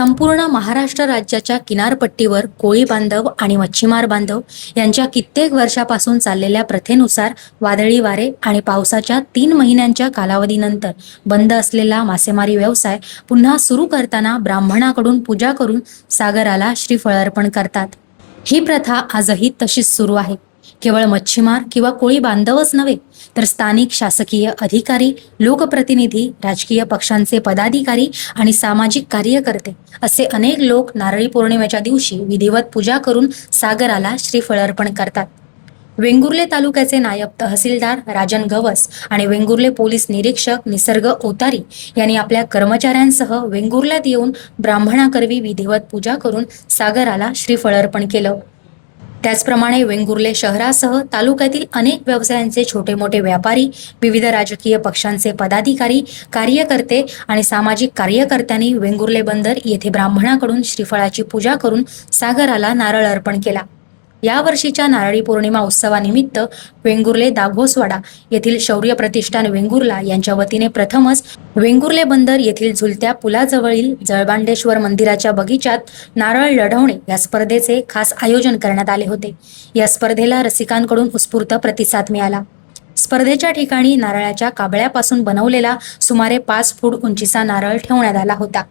संपूर्ण महाराष्ट्र राज्याच्या किनारपट्टीवर कोळी बांधव आणि मच्छीमार बांधव यांच्या कित्येक वर्षापासून चाललेल्या प्रथेनुसार वादळी वारे आणि पावसाच्या 3 महिन्यांच्या कालावधीनंतर बंद असलेला मासेमारी व्यवसाय पुन्हा सुरू करताना ब्राह्मणाकडून पूजा करून सागराला श्रीफळ अर्पण करतात। ही प्रथा आजही तशीच सुरू आहे। केवळ मच्छीमार किंवा कोळी बांधवच नव्हे तर स्थानिक शासकीय अधिकारी, लोकप्रतिनिधी, राजकीय पक्षांचे पदाधिकारी आणि सामाजिक कार्यकर्ते असे अनेक लोक नारळी पौर्णिमेच्या दिवशी विधिवत पूजा करून सागराला श्रीफळ अर्पण करतात। वेंगुर्ले तालुक्याचे नायब तहसीलदार राजन गवस आणि वेंगुर्ले पोलीस निरीक्षक निसर्ग ओतारी यांनी आपल्या कर्मचाऱ्यांसह वेंगुर्ल्यात येऊन ब्राह्मणाकरवी विधिवत पूजा करून सागराला श्रीफळ अर्पण केलं। त्याचप्रमाणे वेंगुर्ले शहरासह तालुक्यातील अनेक व्यवसायांचे छोटे मोठे व्यापारी, विविध राजकीय पक्षांचे पदाधिकारी, कार्यकर्ते आणि सामाजिक कार्यकर्त्यांनी वेंगुर्ले बंदर येथे ब्राह्मणाकडून श्रीफळाची पूजा करून सागराला नारळ अर्पण केला। या वर्षीच्या नारळी पौर्णिमा उत्सवानिमित्त वेंगुर्ले दाभोसवाडा येथील शौर्य प्रतिष्ठान वेंगुर्ला यांच्या वतीने प्रथमच वेंगुर्ले बंदर येथील झुलत्या पुलाजवळील जळबांडेश्वर मंदिराच्या बगीचात नारळ लढवणे या स्पर्धेचे खास आयोजन करण्यात आले होते। या स्पर्धेला रसिकांकडून उत्स्फूर्त प्रतिसाद मिळाला। स्पर्धेच्या ठिकाणी नारळाच्या काबळ्यापासून बनवलेला सुमारे 5 फूट उंचीचा नारळ ठेवण्यात आला होता।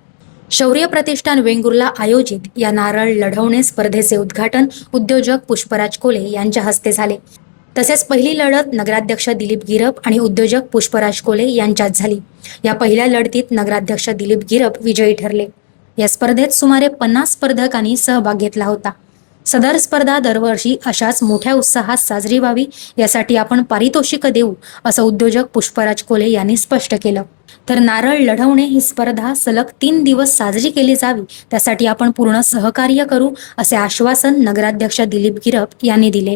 शौर्य प्रतिष्ठान वेंगुर्ला आयोजित या नारळ लढवणे स्पर्धेचे उद्घाटन उद्योजक पुष्पराज कोले यांच्या हस्ते झाले। तसेच पहिली लढत नगराध्यक्ष दिलीप गिरप आणि उद्योजक पुष्पराज कोले यांच्यात झाली। या पहिल्या लढतीत नगराध्यक्ष दिलीप गिरप विजयी ठरले। या स्पर्धेत सुमारे 50 स्पर्धकांनी सहभाग घेतला होता। सदर स्पर्धा दरवर्षी अशाच मोठ्या उत्साहात साजरी व्हावी यासाठी आपण पारितोषिक देऊ असं उद्योजक पुष्पराज कोले यांनी स्पष्ट केलं। तर नारळ लढवणे ही स्पर्धा सलग 3 दिवस साजरी केली जावी त्यासाठी आपण पूर्ण सहकार्य करू असे आश्वासन नगराध्यक्ष दिलीप गिरप यांनी दिले।